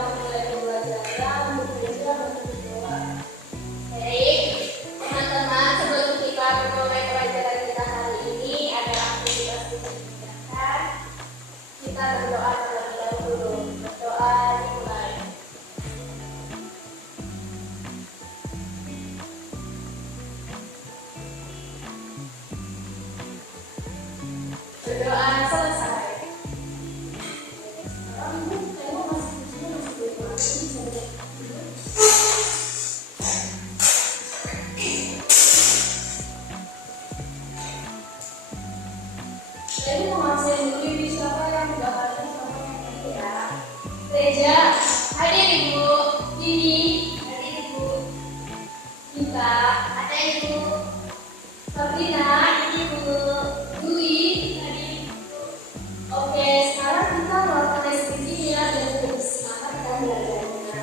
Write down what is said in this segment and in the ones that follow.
memulai pembelajaran bekerja berdua. Baik, teman-teman, sebelum kita memulai pelajaran kita hari ini, ada aktivitas dikerjakan. Kita berdoa terlebih dahulu. Berdoa dimulai. Berdoa selesai. Jadi menguasai dulu ibu siapa yang bakal nanti ya. Reja, hadir ibu. Dini, hadir ibu. Kita, ada ibu. Sabrina, hadir ibu. Dwi, hadir ibu. Oke, sekarang kita melakukan deskripsi ya dan semangat kita belajarnya.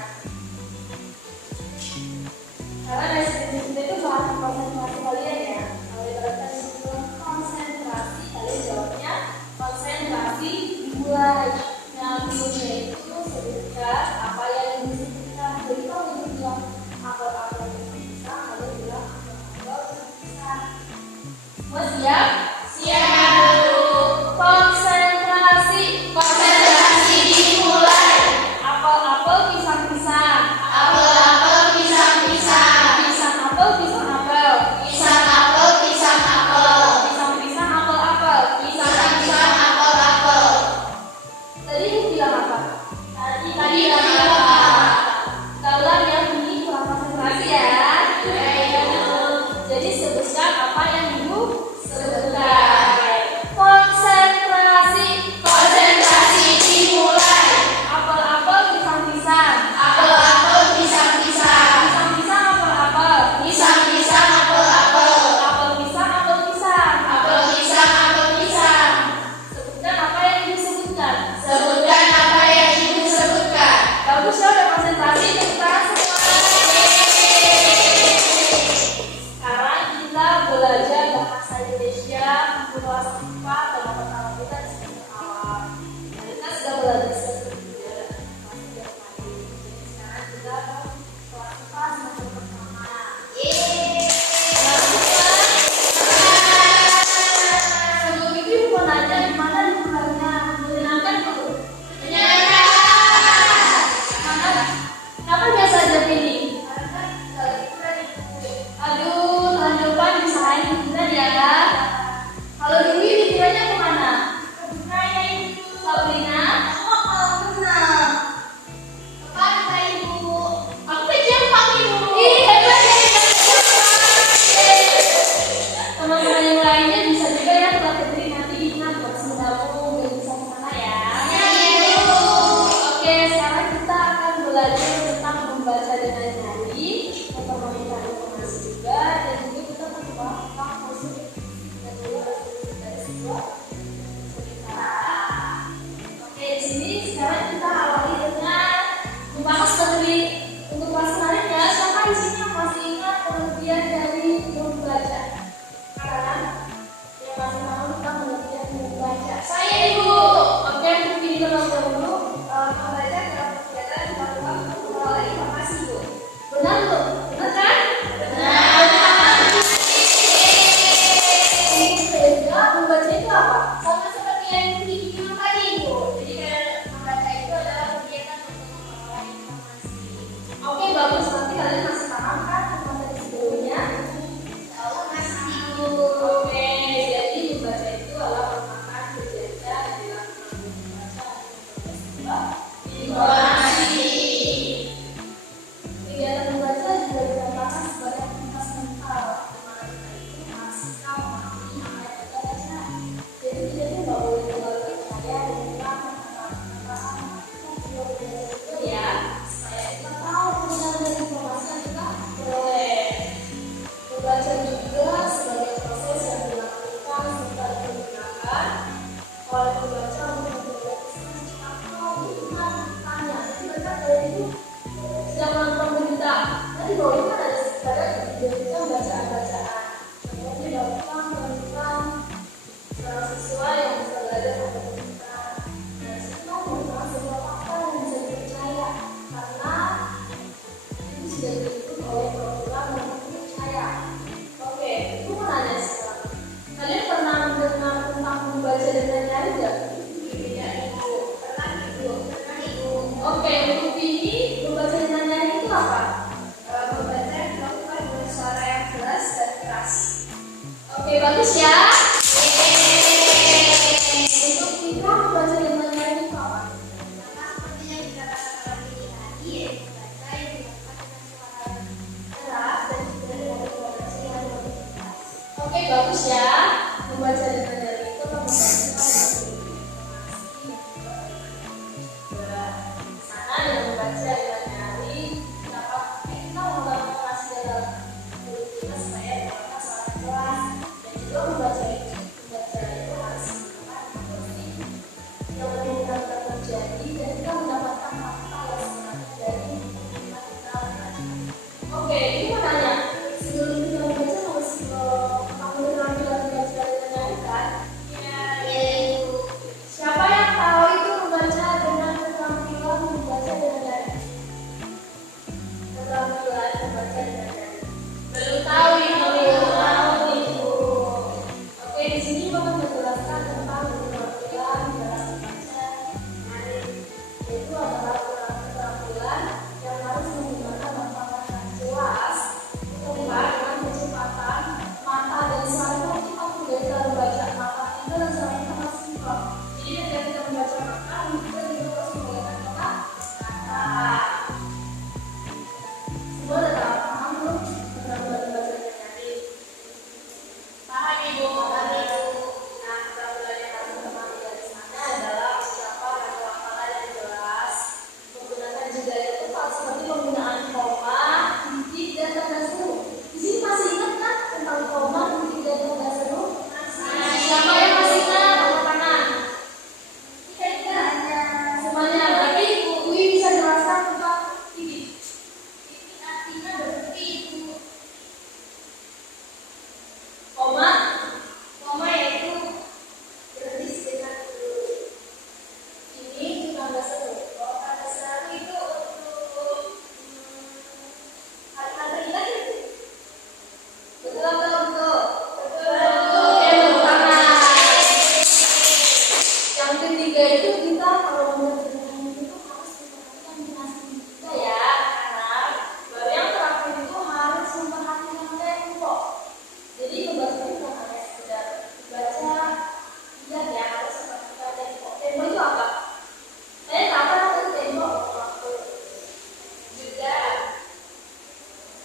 Karena deskripsi kita itu bahan konsentrasi kalian ya. Kalau diberikan konsentrasi, kalian jawabnya konsentrasi dimulai. Nah, bunyinya itu sebutkan apa yang disebutkan. Jadi kalau ibu bilang apa-apa yang bisa, kalian bilang apa-apa yang bisa. Mau siap? Siap. Konsentrasi. Konsentrasi dimulai. Apel-apel, pisang-pisang. Apel-apel, pisang-pisang. Pisang-apel, pisang-apel. Pisang-apel, pisang-apel. Pisang-pisang, apel-apel. Pisang-pisang, apel-apel. Tadi ibu bilang apa? Tadi bilang apa? Kita ulang ya, ini kurang konsentrasi ya. Jadi sebutkan apa yang ibu sebutkan. Konsentrasi. Konsentrasi dimulai. Apel-apel, pisang-pisang. Apel-apel, pisang-pisang. Pisang-pisang, apel-apel. Pisang-pisang, apel-apel. Apel-pisang, apel-pisang. Apel-pisang, apel-pisang. Sebutkan apa yang ibu sebutkan. Sebutkan apa yang ibu sebutkan. Bagus ya, udah konsentrasi. Tepuk tangan semua. Sekarang kita belajar bahasa Indonesia untuk kelas 4 dan pertama kita di semester awal. Kita sudah belajar semester 3 dan kelas 3 kemarin. Jadi sekarang kita ke kelas 4 semester pertama. Sebelum itu ibu mau nanya gimana liburannya? Menyenangkan belum? Menyenangkan. Kenapa biasa aja pilih? Karena nggak liburan itu. Aduh, tahun depan misalnya liburan ya kan? Kalau dulu liburannya kemana? Ke ibu. Sabrina? Aku mau berenang. Ke pantai ibu. Aku ke Jepang ibu. Ih, hebat ya. Teman-teman yang lainnya bisa juga ya kalau Fitri nanti ingat buat sendalmu dan bisa ke sana ya. Iya ibu. Oke, sekarang kita akan belajar tentang membaca dan nyanyi, memperhatikan informasi juga, dan juga kita akan membahas tentang positif dan juga dari sebuah cerita. Oke, di sini sekarang kita awali dengan membahas dari untuk kelas kemarin ya. Siapa di sini yang masih ingat pengertian dari membaca? Sekarang yang masih tahu tentang pengertian membaca. Saya ibu. Oke, untuk ini terlebih dahulu membaca dalam kegiatan melakukan memperoleh informasi ibu. Benar bu? Benar kan? Benar. Sehingga membaca itu apa? Sama seperti yang ibu bilang tadi ibu. Jadi membaca itu adalah kegiatan untuk memperoleh informasi. Oke, bagus. Nanti kalian masih paham kan materi sebelumnya? Allah masih ibu. Oke, jadi membaca itu adalah merupakan kegiatan yang dilakukan membaca informasi. Kegiatan membaca juga dikatakan sebagai aktivitas mental, di mana kita itu masih memahami apa yang kita baca. Jadi kita itu nggak boleh terlalu percaya dan juga kata-kata kita juga belajar juga ya, supaya kita tahu pesan dan informasi yang kita peroleh. Membaca juga sebagai proses yang dilakukan serta digunakan oleh pembaca untuk memperoleh pesan atau hikmah tanya. Jadi mereka dari itu zaman pemerintah. Tadi bahwa ini kan ada sekitar bacaan-bacaan. Contohnya dilakukan penelitian secara sesuai yang bisa belajar pada pemerintah. Dan itu merupakan sebuah fakta yang bisa dipercaya. bagus ya. Untuk kita membaca dan menyanyi itu apa? Seperti yang dikatakan tadi, yaitu membaca yang dilakukan dengan suara keras dan juga dengan intonasi yang lebih keras. Oke, bagus ya. Membaca dan menyanyi itu membaca sana dengan membaca dan menyanyi dapat kita menginformasi dalam mulut kita supaya menggunakan suara keras dan juga membaca itu harus menggunakan emosi yang benar-benar terjadi dan kita mendapatkan fakta yang sebenarnya dari kita membaca. Oke, ini mau tanya sebelum kita membaca harus kamu keterampilan membaca dan menyanyi kan? Siapa yang tahu itu membaca dengan keterampilan membaca dan menyanyi? Keterampilan membaca dan menyanyi. Belum tahu itu. Oke, di sini Bapak menjelaskan tentang keterampilan dalam membaca menyanyi. Yaitu adalah keterampilan yang harus menggunakan hafalan jelas, tepat dengan kecepatan mata dan suara. Kita tidak selalu baca mata itu dan suara kita masih sinkron. Jadi ketika kita membaca mata, kita juga harus menggunakan mata. Semua sudah paham belum keterampilan membaca dan menyanyi? Paham Ibu, paham Ibu. Nah, keterampilan yang harus ditemani dari sana adalah ucapan atau hafalan yang jelas, menggunakan juga yang tepat seperti penggunaan koma, titik, dan tanda seru. Di sini masih ingat kan tentang koma, titik, dan tanda seru? Siapa yang masih ingat? Angkat tangan. Semuanya. Berarti Uwi bisa jelaskan tentang titik. Titik artinya berhenti Ibu. Koma, Koma yaitu berhenti sejenak dulu. ini itu tanda seru. Kalau tanda seru itu untuk kata-kata ingat itu. Betul atau betul? Betul. Oke, tepuk tangan. Yang ketiga itu kita kalau membaca itu harus memperhatikan intonasi kita ya, anak. Baru yang terakhir itu harus memperhatikan tempo. Jadi membaca itu bukan hanya sekedar baca, lihat ya, harus memperhatikan tempo. Tempo itu apa? Saya tak pernah tahu tempo waktu. Juga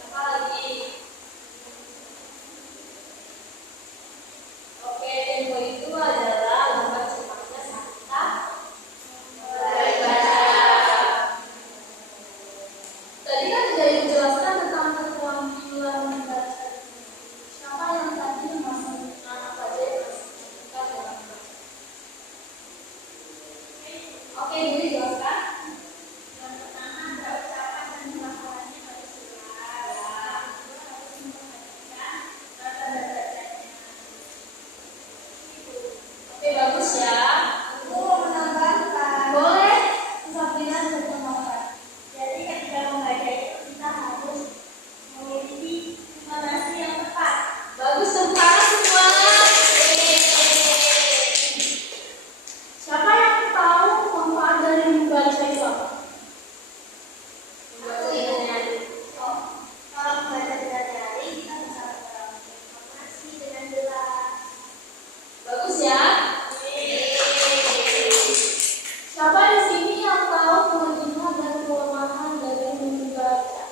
apa lagi? Oke, tempo itu adalah lambat cepatnya saat kita mulai baca. Tadi kan sudah dijelaskan tentang keterampilan membaca. Siapa yang tadi masih anak saja yang masih suka dalam membaca? Oke, Ibu jelaskan. Yang pertama ada ucapan dan hafalannya harus jelas. Kedua harus memperhatikan tanda bacanya. Oke, bagus ya. Aku mau menambahkan. Boleh. Sabrina bertambahkan. Jadi ketika membaca itu kita harus memiliki intonasi yang tepat. Bagus, tepuk tangan semua. Siapa yang tahu manfaat dari membaca itu apa? Membaca dan menyanyi. Kalau membaca dengan jari kita bisa mendapatkan informasi dengan jelas. Bagus ya. Siapa di sini yang tahu kelebihan dan kelemahan dari membaca?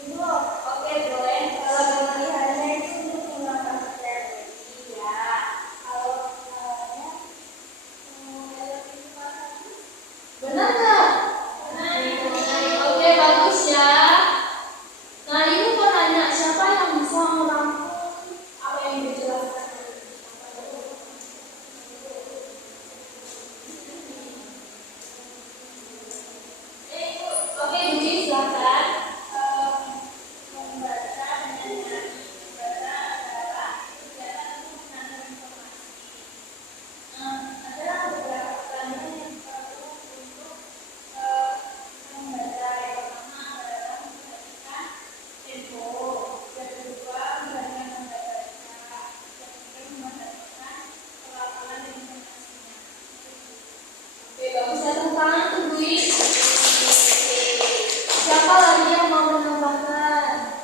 Ibu, oke boleh. Kalau kelebihannya itu untuk menggunakan strategi ya. Kalau kelemahannya lebih cepat lagi. Benar nggak? Oke, bagus ya. Nah, ini mau nanya siapa yang bisa merangkum apa yang dijelaskan? Oke, Budi, silakan. Membaca dengan jari. Membaca adalah kegiatan untuk menangkap informasi. Ada beberapa pertanyaan yang perlu untuk membaca. Yang pertama adalah memperhatikan tempo. Yang kedua memperhatikan tanda baca. Yang ketiga memperhatikan pelafalan dan intonasinya. Oke, bagus ya, tepuk tangan tuh, Budi. Siapa lagi yang mau menambahkan?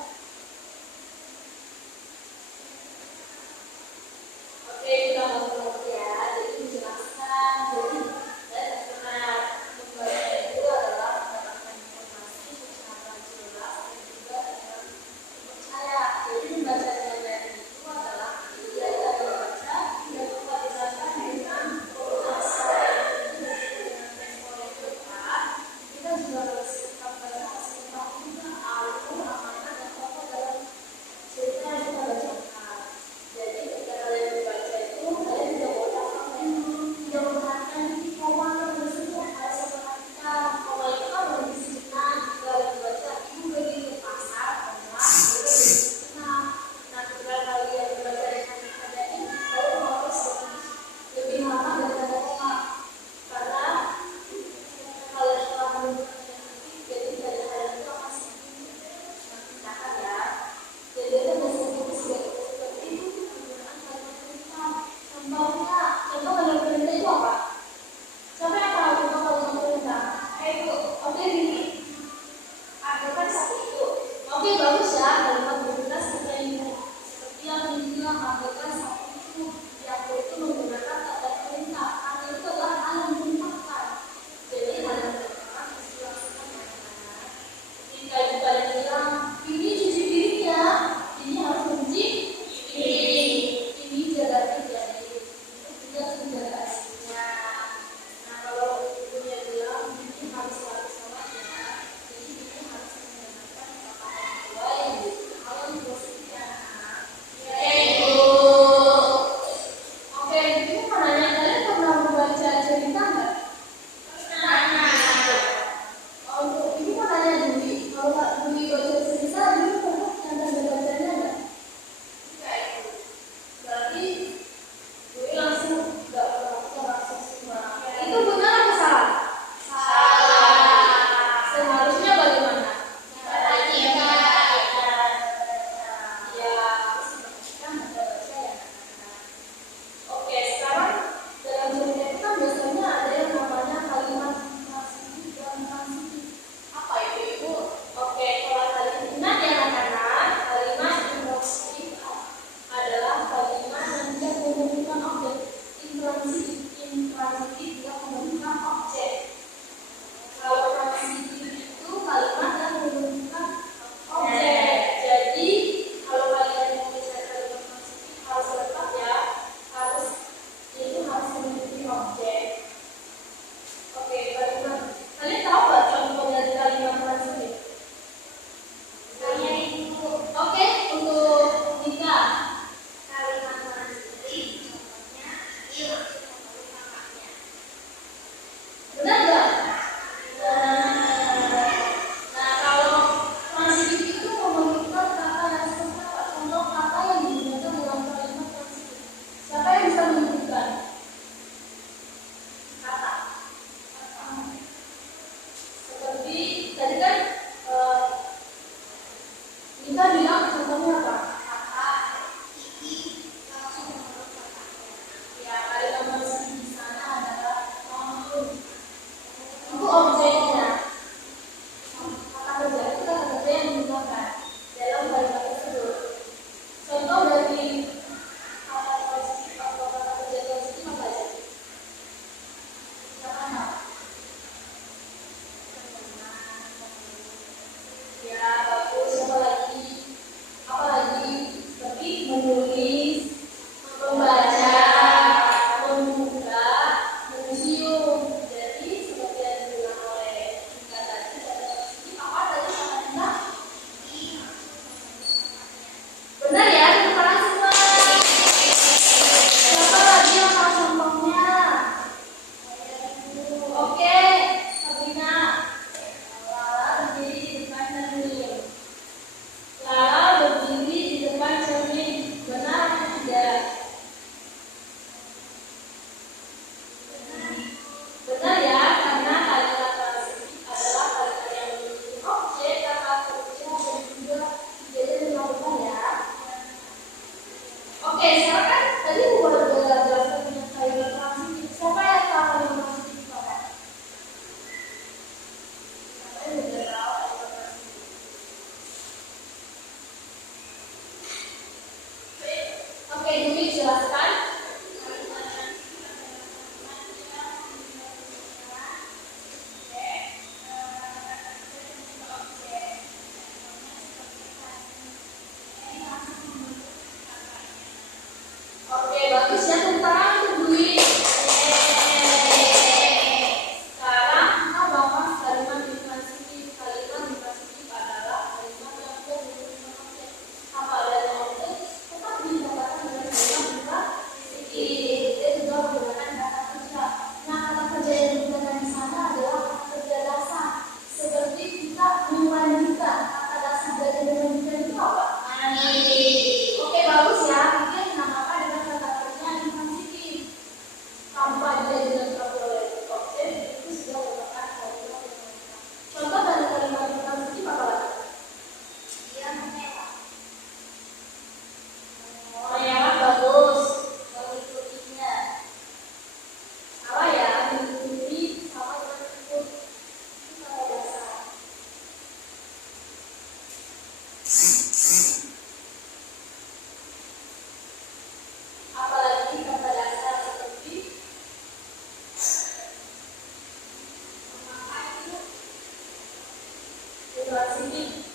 transitif.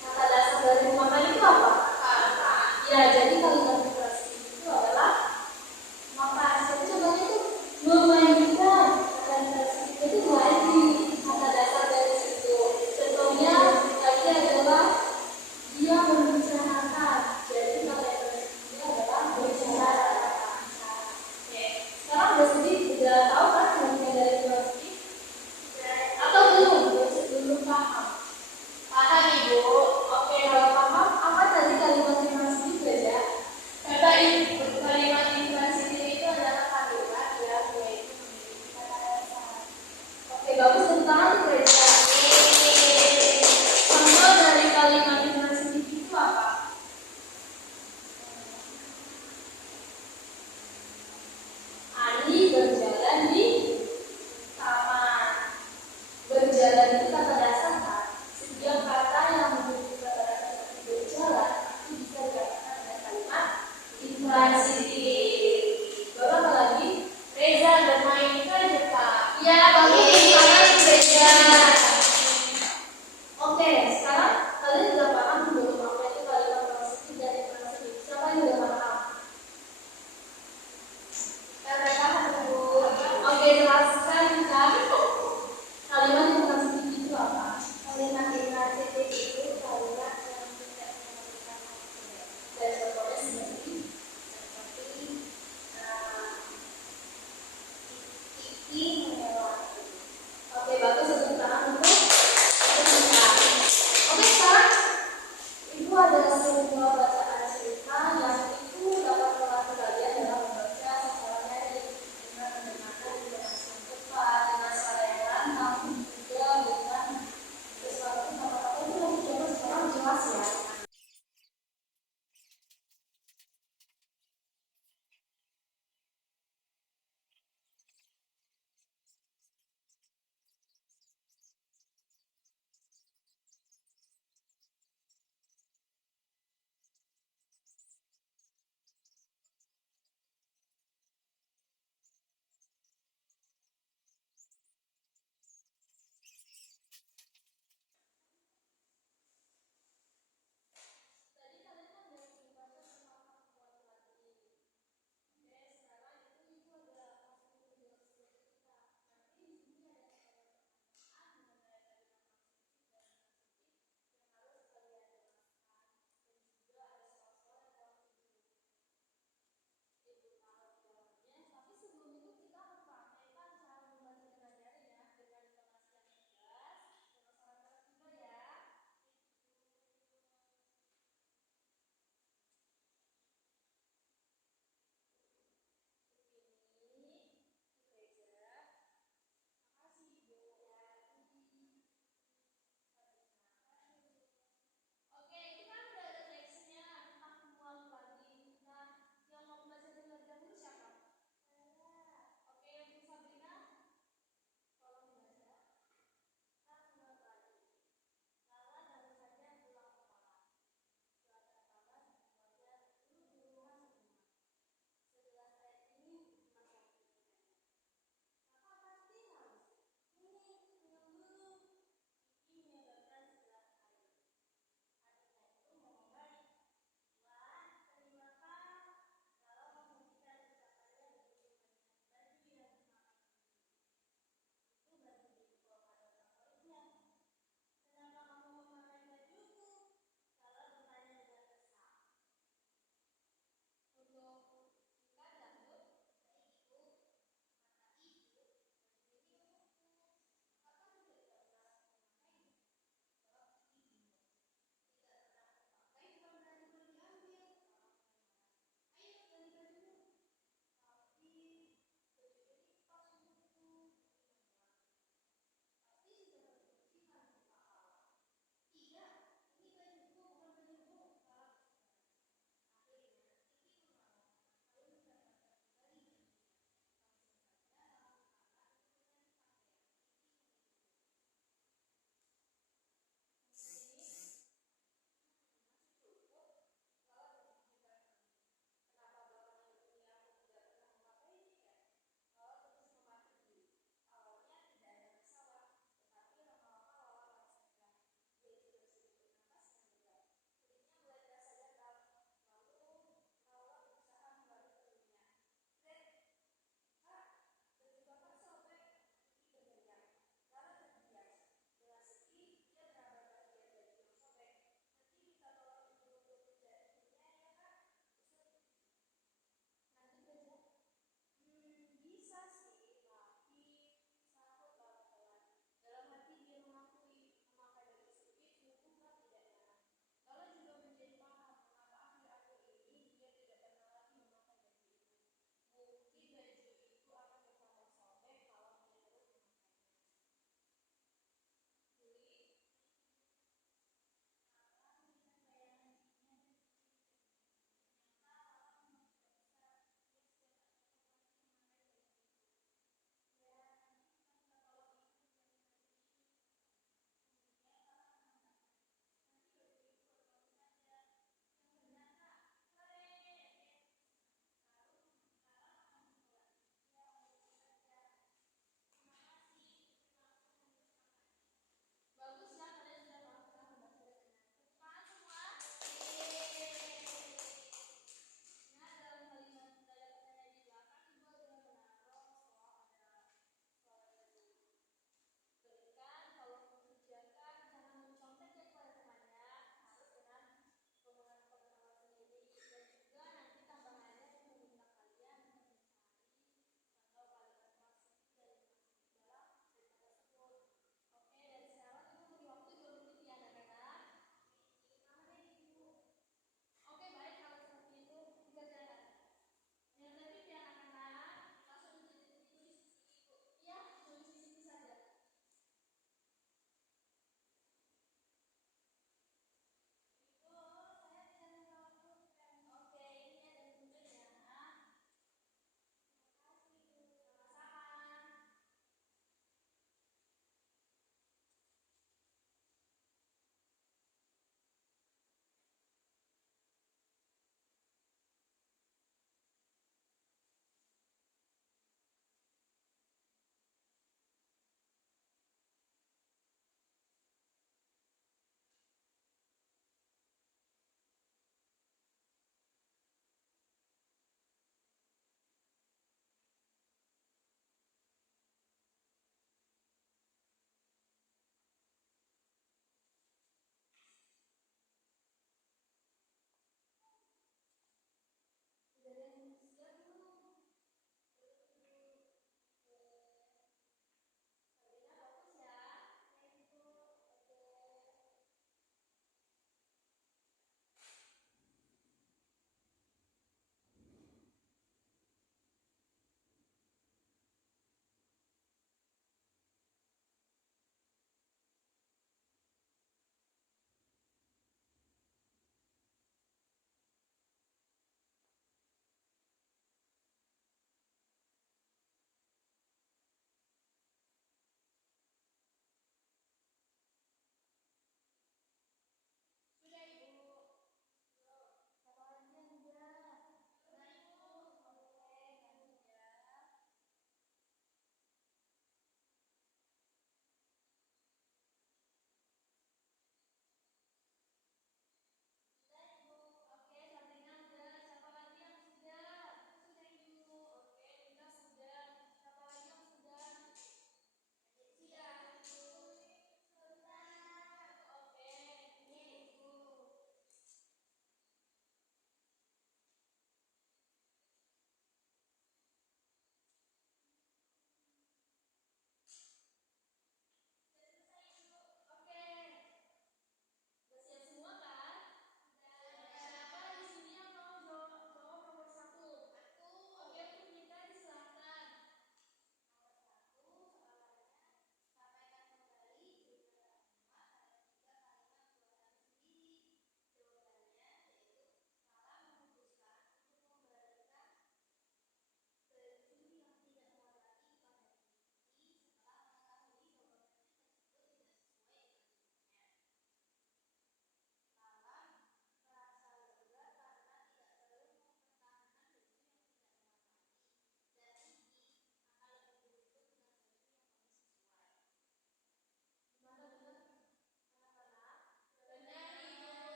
Kata dasar dari memakan itu apa? Kata. Ya, jadi kalimat transitif itu adalah makan. Jadi contohnya itu memainkan. Kata transitif itu berarti kata dasar dari situ. Contohnya tadi adalah dia membicarakan. Jadi kata transitifnya adalah berbicara. Oke. Sekarang udah tahu kan pengertian dari transitif? Atau belum? Belum paham? Paham Ibu? Oke, kalau paham, apa tadi kalimat transitif belajar? Kalimat transitif itu adalah kalimat yang yaitu memiliki kata dasar. Oke, bagus, tepuk tangan untuk Reza. Contoh dari kalimat transitif itu apa? Ali berjalan di taman. Berjalan itu